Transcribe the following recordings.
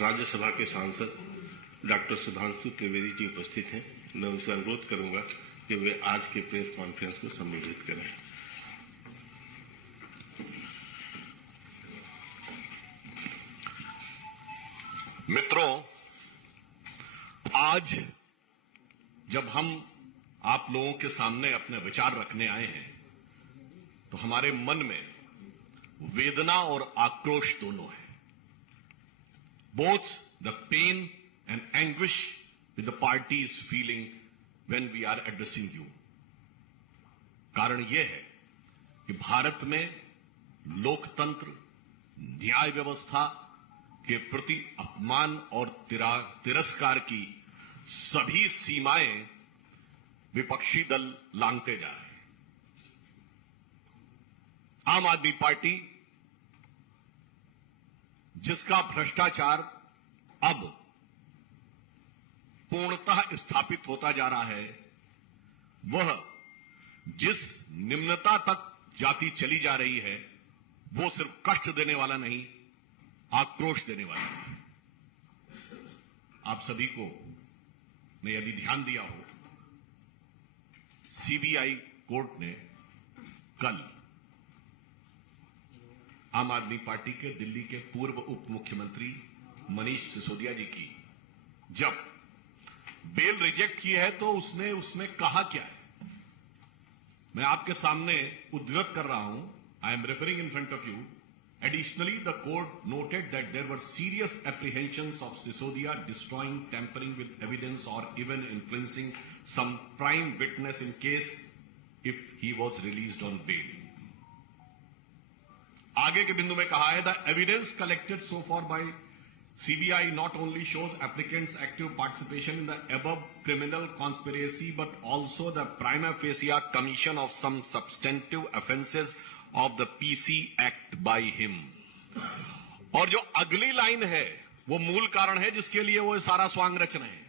राज्यसभा के सांसद डॉक्टर सुधांशु त्रिवेदी जी उपस्थित हैं। मैं उनसे अनुरोध करूंगा कि वे आज के प्रेस कॉन्फ्रेंस को संबोधित करें। मित्रों, आज जब हम आप लोगों के सामने अपने विचार रखने आए हैं तो हमारे मन में वेदना और आक्रोश दोनों है। Both the pain and anguish with the party is feeling when we are addressing you. कारण यह है कि भारत में लोकतंत्र, न्याय व्यवस्था के प्रति अपमान और तिरस्कार की सभी सीमाएं विपक्षी दल लांघते जा रहे हैं। आम आदमी पार्टी, जिसका भ्रष्टाचार अब पूर्णतः स्थापित होता जा रहा है, वह जिस निम्नता तक जाती चली जा रही है, वो सिर्फ कष्ट देने वाला नहीं, आक्रोश देने वाला है। आप सभी को मैं यदि ध्यान दिया हो, सीबीआई कोर्ट ने कल आम आदमी पार्टी के दिल्ली के पूर्व उप मुख्यमंत्री मनीष सिसोदिया जी की जब बेल रिजेक्ट की है तो उसने कहा क्या है, मैं आपके सामने उद्धृत कर रहा हूं। I am referring in front of you. Additionally, the court noted that there were serious apprehensions of Sisodia destroying, tampering with evidence or even influencing some prime witness in case if he was released on bail. आगे के बिंदु में कहा है, the evidence collected so far by CBI not only shows applicants' active participation in the above criminal conspiracy but also the prima facie commission of some substantive offences of the PC Act by him. और जो अगली line है वो मूल कारण है जिसके लिए वो सारा स्वांग रच रहे हैं।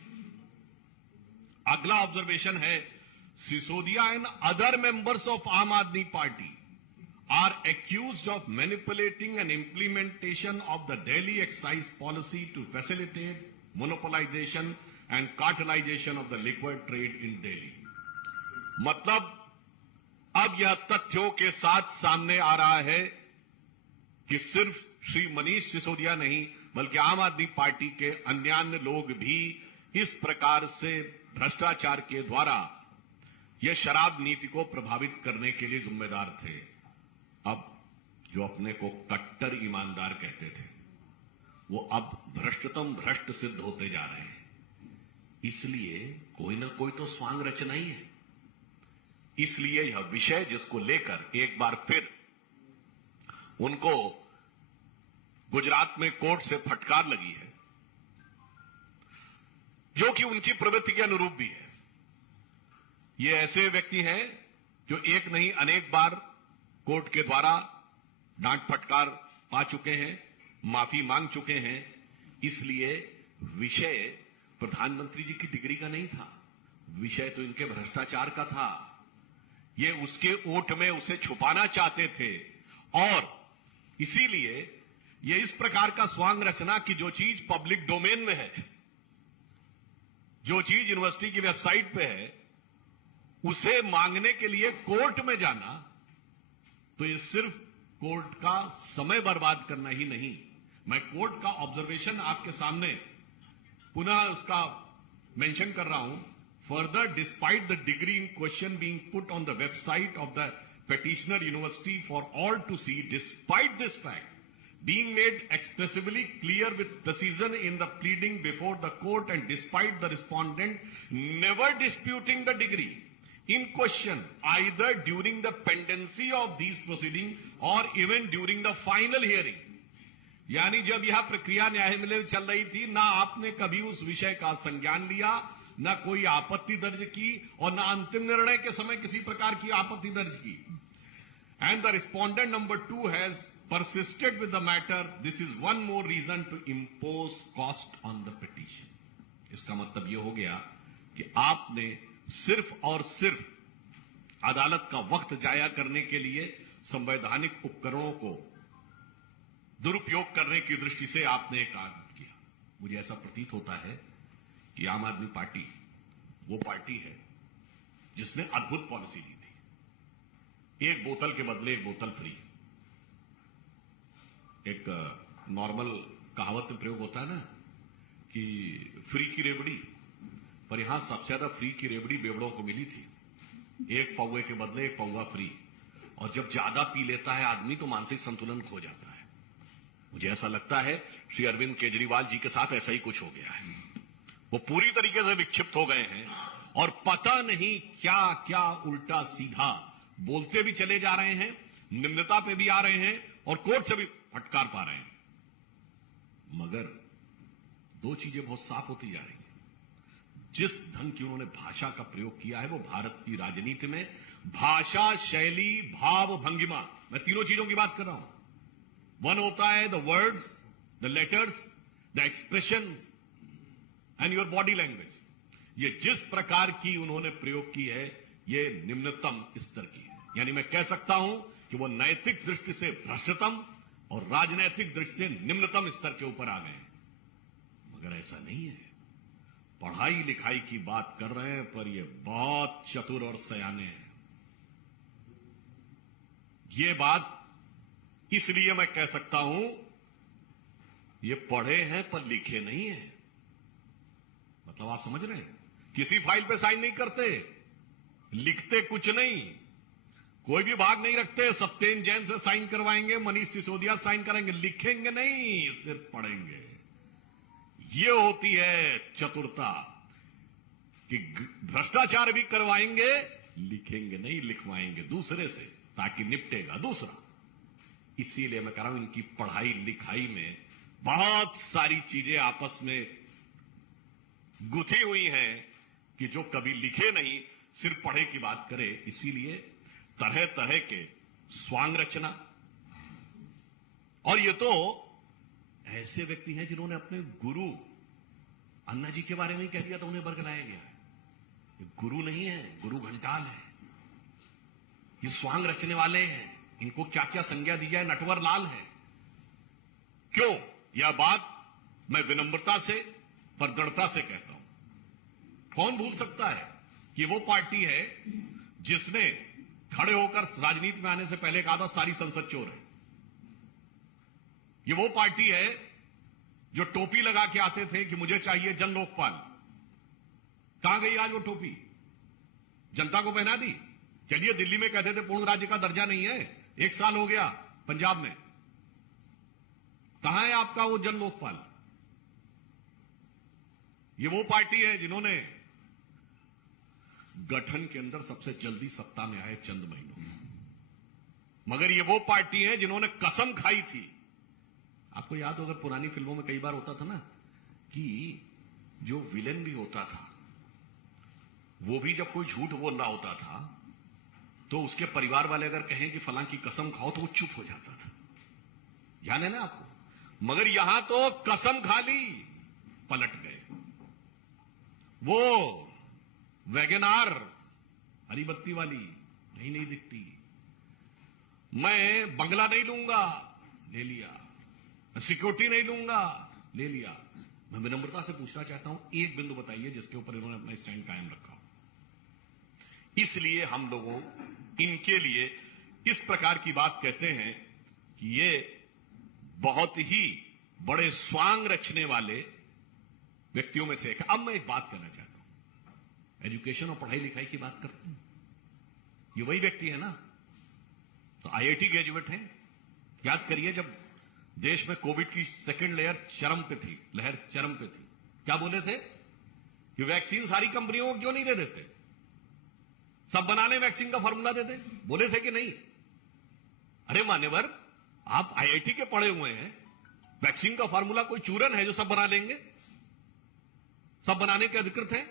अगला ऑब्जर्वेशन है, Sisodia and other members of आम आदमी party are accused of manipulating and implementation of the Delhi excise policy to facilitate monopolization and cartelization of the liquor trade in Delhi. मतलब अब यह तथ्यों के साथ सामने आ रहा है कि सिर्फ श्री मनीष सिसोदिया नहीं बल्कि आम आदमी पार्टी के अन्य लोग भी इस प्रकार से भ्रष्टाचार के द्वारा यह शराब नीति को प्रभावित करने के लिए जिम्मेदार थे। अब जो अपने को कट्टर ईमानदार कहते थे वो अब भ्रष्टतम भ्रष्ट सिद्ध होते जा रहे हैं। इसलिए कोई ना कोई तो स्वांग रचना ही है। इसलिए यह विषय जिसको लेकर एक बार फिर उनको गुजरात में कोर्ट से फटकार लगी है, जो कि उनकी प्रवृत्ति के अनुरूप भी है। ये ऐसे व्यक्ति हैं जो एक नहीं अनेक बार कोर्ट के द्वारा डांट फटकार पा चुके हैं, माफी मांग चुके हैं। इसलिए विषय प्रधानमंत्री जी की डिग्री का नहीं था, विषय तो इनके भ्रष्टाचार का था। ये उसके ओट में उसे छुपाना चाहते थे और इसीलिए ये इस प्रकार का स्वांग रचना कि जो चीज पब्लिक डोमेन में है, जो चीज यूनिवर्सिटी की वेबसाइट पे है, उसे मांगने के लिए कोर्ट में जाना, तो ये सिर्फ कोर्ट का समय बर्बाद करना ही नहीं। मैं कोर्ट का ऑब्जर्वेशन आपके सामने पुनः उसका मेंशन कर रहा हूं। Further, despite the degree in question being put on the website of the petitioner university for all to see, despite this fact being made expressively clear with precision in the pleading before the court and despite the respondent never disputing the degree in question either during the pendency of these proceedings or even during the final hearing, यानी जब यह प्रक्रिया न्यायालय में चल रही थी, ना आपने कभी उस विषय का संज्ञान लिया, ना कोई आपत्ति दर्ज की और ना अंतिम निर्णय के समय किसी प्रकार की आपत्ति दर्ज की। And the respondent number 2 has persisted with the matter. This is one more reason to impose cost on the petition. इसका मतलब यह हो गया कि आपने सिर्फ और सिर्फ अदालत का वक्त जाया करने के लिए संवैधानिक उपकरणों को दुरुपयोग करने की दृष्टि से आपने काम किया। मुझे ऐसा प्रतीत होता है कि आम आदमी पार्टी वो पार्टी है जिसने अद्भुत पॉलिसी दी थी। एक बोतल के बदले एक बोतल फ्री। एक नॉर्मल कहावत में प्रयोग होता है ना कि फ्री की रेवड़ी, पर यहां सबसे ज्यादा फ्री की रेवड़ी बेवड़ों को मिली थी। एक पौवे के बदले एक पौवा फ्री। और जब ज्यादा पी लेता है आदमी तो मानसिक संतुलन खो जाता है। मुझे ऐसा लगता है श्री अरविंद केजरीवाल जी के साथ ऐसा ही कुछ हो गया है। वो पूरी तरीके से विक्षिप्त हो गए हैं और पता नहीं क्या क्या उल्टा सीधा बोलते भी चले जा रहे हैं, निम्नता पे भी आ रहे हैं और कोर्ट से भी फटकार पा रहे हैं। मगर दो चीजें बहुत साफ होती जा रही हैं। जिस ढंग की उन्होंने भाषा का प्रयोग किया है वो भारत की राजनीति में भाषा, शैली, भाव, भंगिमा, मैं तीनों चीजों की बात कर रहा हूं। वन होता है the words, the letters, the expression and your body language. ये जिस प्रकार की उन्होंने प्रयोग की है ये निम्नतम स्तर की है। यानी मैं कह सकता हूं कि वो नैतिक दृष्टि से भ्रष्टतम और राजनैतिक दृष्टि से निम्नतम स्तर के ऊपर आ गए हैं। मगर ऐसा नहीं है। पढ़ाई लिखाई की बात कर रहे हैं पर ये बहुत चतुर और सयाने हैं। ये बात इसलिए मैं कह सकता हूं ये पढ़े हैं पर लिखे नहीं है। मतलब आप समझ रहे हैं, किसी फाइल पे साइन नहीं करते, लिखते कुछ नहीं, कोई भी भाग नहीं रखते। सत्येन जैन से साइन करवाएंगे, मनीष सिसोदिया साइन करेंगे, लिखेंगे नहीं, सिर्फ पढ़ेंगे। ये होती है चतुरता कि भ्रष्टाचार भी करवाएंगे, लिखेंगे नहीं, लिखवाएंगे दूसरे से ताकि निपटेगा दूसरा। इसीलिए मैं कह रहा हूं इनकी पढ़ाई लिखाई में बहुत सारी चीजें आपस में गुथी हुई हैं कि जो कभी लिखे नहीं, सिर्फ पढ़े की बात करे। इसीलिए तरह तरह के स्वांग रचना। और ये तो ऐसे व्यक्ति हैं जिन्होंने अपने गुरु अन्ना जी के बारे में ही कह दिया तो उन्हें बरगलाया गया है। ये गुरु नहीं है, गुरु घंटाल है। ये स्वांग रचने वाले हैं। इनको क्या क्या संज्ञा दी जाए, नटवर लाल है। क्यों? यह बात मैं विनम्रता से पर दृढ़ता से कहता हूं। कौन भूल सकता है कि वो पार्टी है जिसने खड़े होकर राजनीति में आने से पहले कहा था सारी संसद चोर है। ये वो पार्टी है जो टोपी लगा के आते थे कि मुझे चाहिए जन लोकपाल। कहां गई आज वो टोपी? जनता को पहना दी। चलिए, दिल्ली में कहते थे पूर्ण राज्य का दर्जा नहीं है, 1 साल हो गया पंजाब में। कहां है आपका वो जन लोकपाल? ये वो पार्टी है जिन्होंने गठन के अंदर सबसे जल्दी सत्ता में आए चंद महीनों में। मगर ये वो पार्टी है जिन्होंने कसम खाई थी। आपको याद हो, अगर पुरानी फिल्मों में कई बार होता था ना कि जो विलेन भी होता था वो भी जब कोई झूठ बोल रहा होता था तो उसके परिवार वाले अगर कहें कि फलां की कसम खाओ तो वो चुप हो जाता था। याद है ना आपको? मगर यहां तो कसम खा ली, पलट गए। वो वैगनार हरी बत्ती वाली नहीं दिखती। मैं बंगला नहीं लूंगा, ले लिया। मैं सिक्योरिटी नहीं लूंगा, ले लिया। मैं विनम्रता से पूछना चाहता हूं, एक बिंदु बताइए जिसके ऊपर इन्होंने अपना स्टैंड कायम रखा। इसलिए हम लोगों इनके लिए इस प्रकार की बात कहते हैं कि ये बहुत ही बड़े स्वांग रचने वाले व्यक्तियों में से एक है। अब मैं एक बात कहना चाहता हूं, एजुकेशन और पढ़ाई लिखाई की बात करते हैं। ये वही व्यक्ति है ना, तो आईआईटी ग्रेजुएट हैं। याद करिए, जब देश में कोविड की सेकेंड लहर चरम पे थी, क्या बोले थे कि वैक्सीन सारी कंपनियों को क्यों नहीं दे देते, सब बनाने वैक्सीन का फार्मूला दे दे। बोले थे कि नहीं? अरे मान्यवर, आप आईआईटी के पढ़े हुए हैं, वैक्सीन का फार्मूला कोई चूरन है जो सब बना लेंगे? सब बनाने के अधिकृत हैं।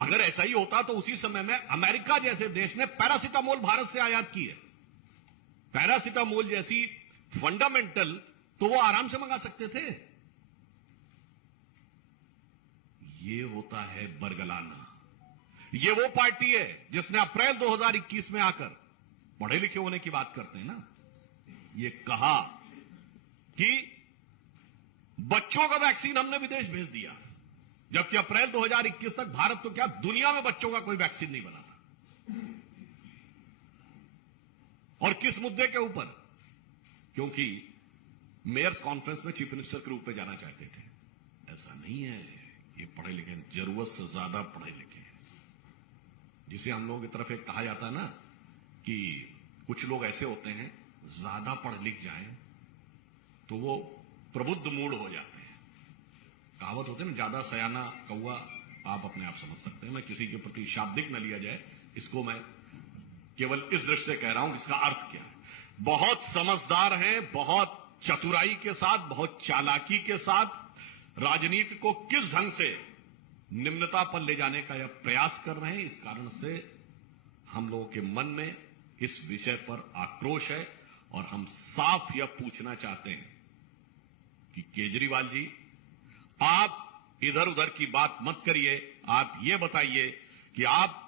अगर ऐसा ही होता तो उसी समय में अमेरिका जैसे देश ने पैरासिटामोल भारत से आयात की है। पैरासिटामोल जैसी फंडामेंटल तो वो आराम से मंगा सकते थे। ये होता है बरगलाना। ये वो पार्टी है जिसने अप्रैल 2021 में आकर, पढ़े लिखे होने की बात करते हैं ना, ये कहा कि बच्चों का वैक्सीन हमने विदेश भेज दिया, जबकि अप्रैल 2021 तक भारत तो क्या दुनिया में बच्चों का कोई वैक्सीन नहीं बना था। और किस मुद्दे के ऊपर? क्योंकि मेयर्स कॉन्फ्रेंस में चीफ मिनिस्टर के रूप में जाना चाहते थे। ऐसा नहीं है, ये पढ़े लिखे, जरूरत से ज्यादा पढ़े लिखे हैं। जिसे हम लोगों की तरफ एक कहा जाता है ना कि कुछ लोग ऐसे होते हैं, ज्यादा पढ़ लिख जाएं तो वो प्रबुद्ध मूड हो जाते हैं। कहावत होती है ना, ज्यादा सयाना कौवा, आप अपने आप समझ सकते हैं। मैं किसी के प्रति शाब्दिक न लिया जाए, इसको मैं केवल इस दृष्टि से कह रहा हूं, इसका अर्थ क्या है। बहुत समझदार हैं, बहुत चतुराई के साथ, बहुत चालाकी के साथ राजनीति को किस ढंग से निम्नता पर ले जाने का यह प्रयास कर रहे हैं। इस कारण से हम लोगों के मन में इस विषय पर आक्रोश है और हम साफ यह पूछना चाहते हैं कि केजरीवाल जी, आप इधर उधर की बात मत करिए। आप ये बताइए कि आप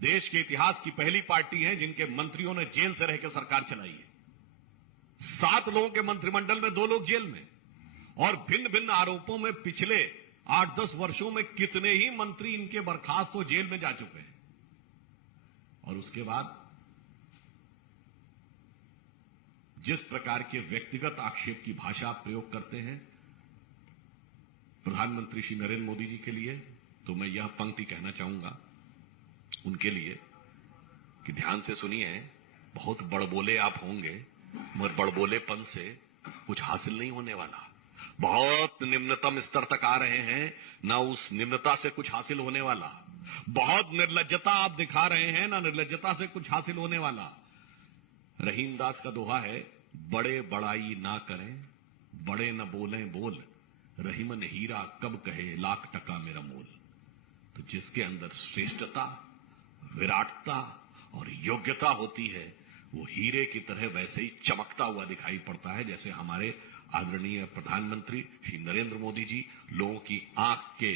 देश के इतिहास की पहली पार्टी हैं जिनके मंत्रियों ने जेल से रहकर सरकार चलाई है। 7 लोगों के मंत्रिमंडल में 2 लोग जेल में, और भिन्न भिन्न आरोपों में पिछले 8-10 वर्षों में कितने ही मंत्री इनके बर्खास्त हो जेल में जा चुके हैं। और उसके बाद जिस प्रकार के व्यक्तिगत आक्षेप की भाषा आप प्रयोग करते हैं प्रधानमंत्री श्री नरेंद्र मोदी जी के लिए, तो मैं यह पंक्ति कहना चाहूंगा उनके लिए कि ध्यान से सुनिए। बहुत बड़बोले आप होंगे, मगर बड़बोलेपन से कुछ हासिल नहीं होने वाला। बहुत निम्नतम स्तर तक आ रहे हैं, ना उस निम्नता से कुछ हासिल होने वाला। बहुत निर्लज्जता आप दिखा रहे हैं, ना निर्लज्जता से कुछ हासिल होने वाला। रहीम दास का दोहा है, बड़े बड़ाई ना करें, बड़े न बोलें बोल, रहीमन हीरा कब कहे लाख टका मेरा मोल। तो जिसके अंदर श्रेष्ठता, विराटता और योग्यता होती है, वो हीरे की तरह वैसे ही चमकता हुआ दिखाई पड़ता है, जैसे हमारे आदरणीय प्रधानमंत्री श्री नरेंद्र मोदी जी लोगों की आंख के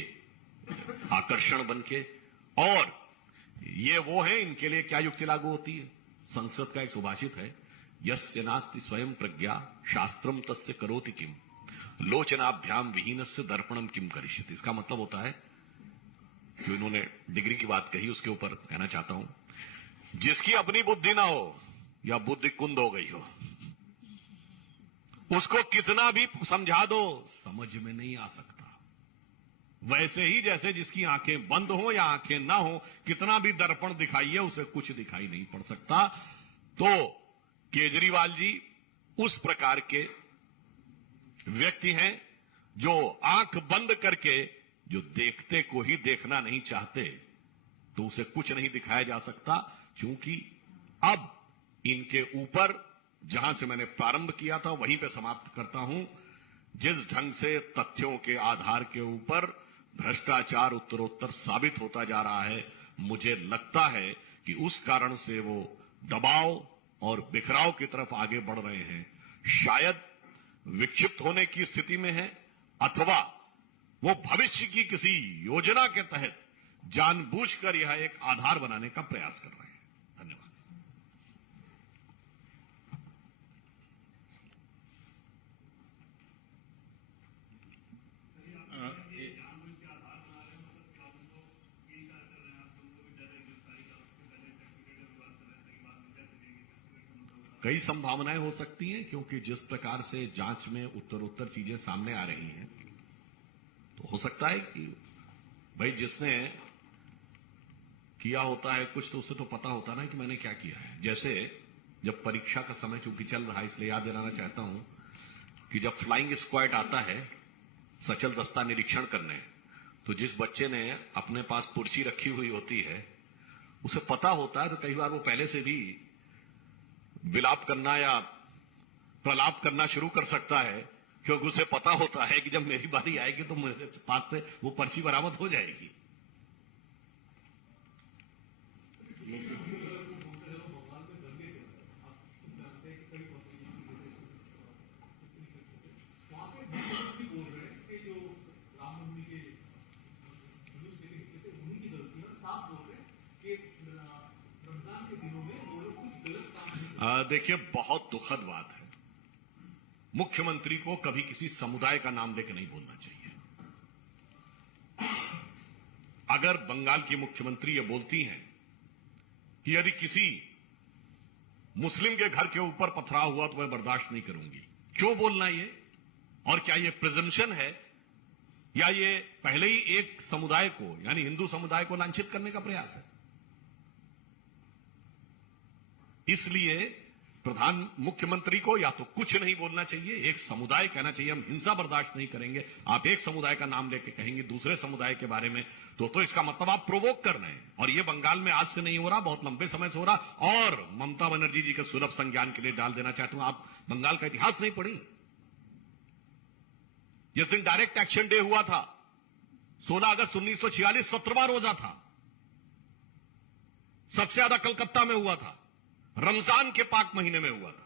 आकर्षण बनके। और ये वो है, इनके लिए क्या युक्ति लागू होती है। संस्कृत का एक सुभाषित है, यस्य नास्ति स्वयं प्रज्ञा शास्त्रम तस्य करोति किम, लोचनाभ्याम विहीनस्य दर्पणम किम करिष्यति। इसका मतलब होता है, जो इन्होंने डिग्री की बात कही उसके ऊपर कहना चाहता हूं, जिसकी अपनी बुद्धि ना हो या बुद्धि कुंद हो गई हो, उसको कितना भी समझा दो समझ में नहीं आ सकता। वैसे ही जैसे जिसकी आंखें बंद हो या आंखें ना हो, कितना भी दर्पण दिखाइए उसे कुछ दिखाई नहीं पड़ सकता। तो केजरीवाल जी उस प्रकार के व्यक्ति हैं जो आंख बंद करके, जो देखते को ही देखना नहीं चाहते, तो उसे कुछ नहीं दिखाया जा सकता। क्योंकि अब इनके ऊपर, जहां से मैंने प्रारंभ किया था वहीं पे समाप्त करता हूं, जिस ढंग से तथ्यों के आधार के ऊपर भ्रष्टाचार उत्तरोत्तर साबित होता जा रहा है, मुझे लगता है कि उस कारण से वो दबाव और बिखराव की तरफ आगे बढ़ रहे हैं। शायद विक्षिप्त होने की स्थिति में है, अथवा वो भविष्य की किसी योजना के तहत जानबूझकर यह एक आधार बनाने का प्रयास कर रहे हैं। धन्यवाद। कई संभावनाएं हो सकती हैं, क्योंकि जिस प्रकार से जांच में उत्तरोत्तर चीजें सामने आ रही हैं, तो हो सकता है कि भाई जिसने किया होता है कुछ, तो उसे तो पता होता ना कि मैंने क्या किया है। जैसे जब परीक्षा का समय चूंकि चल रहा है, इसलिए याद दिलाना चाहता हूं कि जब फ्लाइंग स्क्वाड आता है सचल दस्ता निरीक्षण करने, तो जिस बच्चे ने अपने पास पर्ची रखी हुई होती है, उसे पता होता है, तो कई बार वो पहले से भी विलाप करना या प्रलाप करना शुरू कर सकता है, क्योंकि उसे पता होता है कि जब मेरी बारी आएगी तो मेरे पास से वो पर्ची बरामद हो जाएगी। देखिए, बहुत दुखद बात है, मुख्यमंत्री को कभी किसी समुदाय का नाम लेकर नहीं बोलना चाहिए। अगर बंगाल की मुख्यमंत्री ये बोलती हैं कि यदि किसी मुस्लिम के घर के ऊपर पथराव हुआ तो मैं बर्दाश्त नहीं करूंगी, क्यों बोलना ये? और क्या ये प्रिजम्पशन है या ये पहले ही एक समुदाय को यानी हिंदू समुदाय को लांछित करने का प्रयास है? इसलिए मुख्यमंत्री को या तो कुछ नहीं बोलना चाहिए, एक समुदाय कहना चाहिए हम हिंसा बर्दाश्त नहीं करेंगे। आप एक समुदाय का नाम लेके कहेंगे दूसरे समुदाय के बारे में तो इसका मतलब आप प्रोवोक कर रहे हैं। और ये बंगाल में आज से नहीं हो रहा, बहुत लंबे समय से हो रहा। और ममता बनर्जी जी के सुलभ संज्ञान के लिए डाल देना चाहता हूं, आप बंगाल का इतिहास नहीं पढ़ी। जिस दिन डायरेक्ट एक्शन डे हुआ था 16 अगस्त 1946, 17वां रोजा था, सबसे ज्यादा कलकत्ता में हुआ था, रमजान के पाक महीने में हुआ था।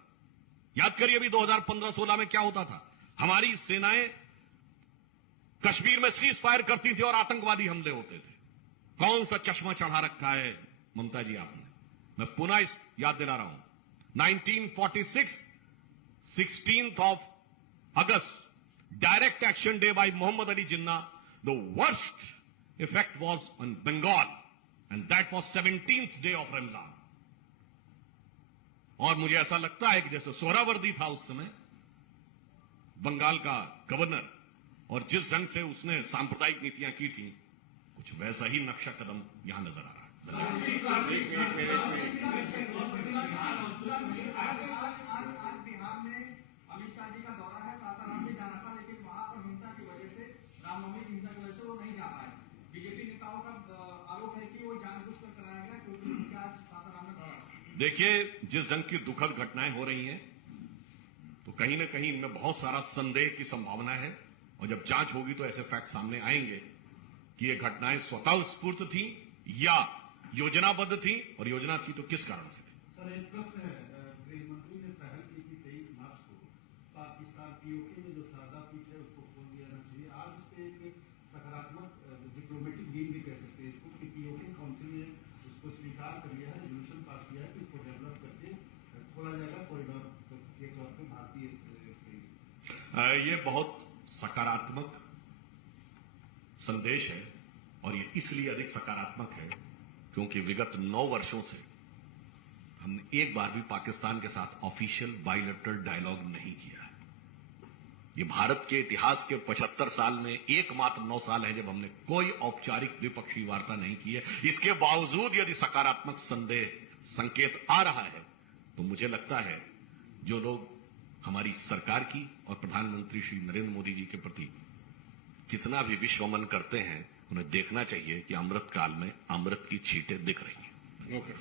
याद करिए अभी 2015-16 में क्या होता था। हमारी सेनाएं कश्मीर में सीज फायर करती थी और आतंकवादी हमले होते थे। कौन सा चश्मा चढ़ा रखा है ममता जी आपने? मैं पुनः याद दिला रहा हूं, 1946 16th of August, direct action day by Muhammad Ali Jinnah, the worst effect was on Bengal and that was 17th day of Ramzan। और मुझे ऐसा लगता है कि जैसे सोहरावर्दी था उस समय बंगाल का गवर्नर, और जिस ढंग से उसने सांप्रदायिक नीतियां की थी, कुछ वैसा ही नक्शा कदम यहां नजर आ रहा है। आज बिहार में अमित शाह जी का दौरा है, सासाराम भी जाना था, लेकिन वहां पर हिंसा की वजह से, रामनवमी की हिंसा की वजह से वो नहीं जा पाए। बीजेपी नेताओं का आरोप है कि वो जानबूझकर कराया गया क्योंकि उनके आज सासाराम में दौरा। देखिए, जिस ढंग की दुखद घटनाएं हो रही हैं तो कहीं ना कहीं इनमें बहुत सारा संदेह की संभावना है। और जब जांच होगी तो ऐसे फैक्ट सामने आएंगे कि ये घटनाएं स्वतः स्फूर्त थी या योजनाबद्ध थी, और योजना थी तो किस कारण से थी। सर, एक प्रश्न है। गृह मंत्री ने पहल की थी 23 मार्च को पाकिस्तान पीओके में जो शारदा पीठ है उसको खोल दिया जाना चाहिए। आज उस पर एक सकारात्मक डिप्लोमेटिक गेम भी कह सकते हैं इसको कि पीओके काउंसिल ने उसको स्वीकार कर लिया है, रेजोल्यूशन पास किया है कि उसको डेवलप करके खोला जाएगा कॉरिडोर के तौर पर भारतीय। ये बहुत सकारात्मक संदेश है और ये इसलिए अधिक सकारात्मक है क्योंकि विगत 9 वर्षों से हमने एक बार भी पाकिस्तान के साथ ऑफिशियल बायलैटरल डायलॉग नहीं किया है। ये भारत के इतिहास के 75 साल में एकमात्र 9 साल है जब हमने कोई औपचारिक द्विपक्षीय वार्ता नहीं की है। इसके बावजूद यदि सकारात्मक संकेत आ रहा है तो मुझे लगता है जो लोग हमारी सरकार की और प्रधानमंत्री श्री नरेंद्र मोदी जी के प्रति कितना भी विश्वमन करते हैं, उन्हें देखना चाहिए कि अमृत काल में अमृत की छींटें दिख रही हैं।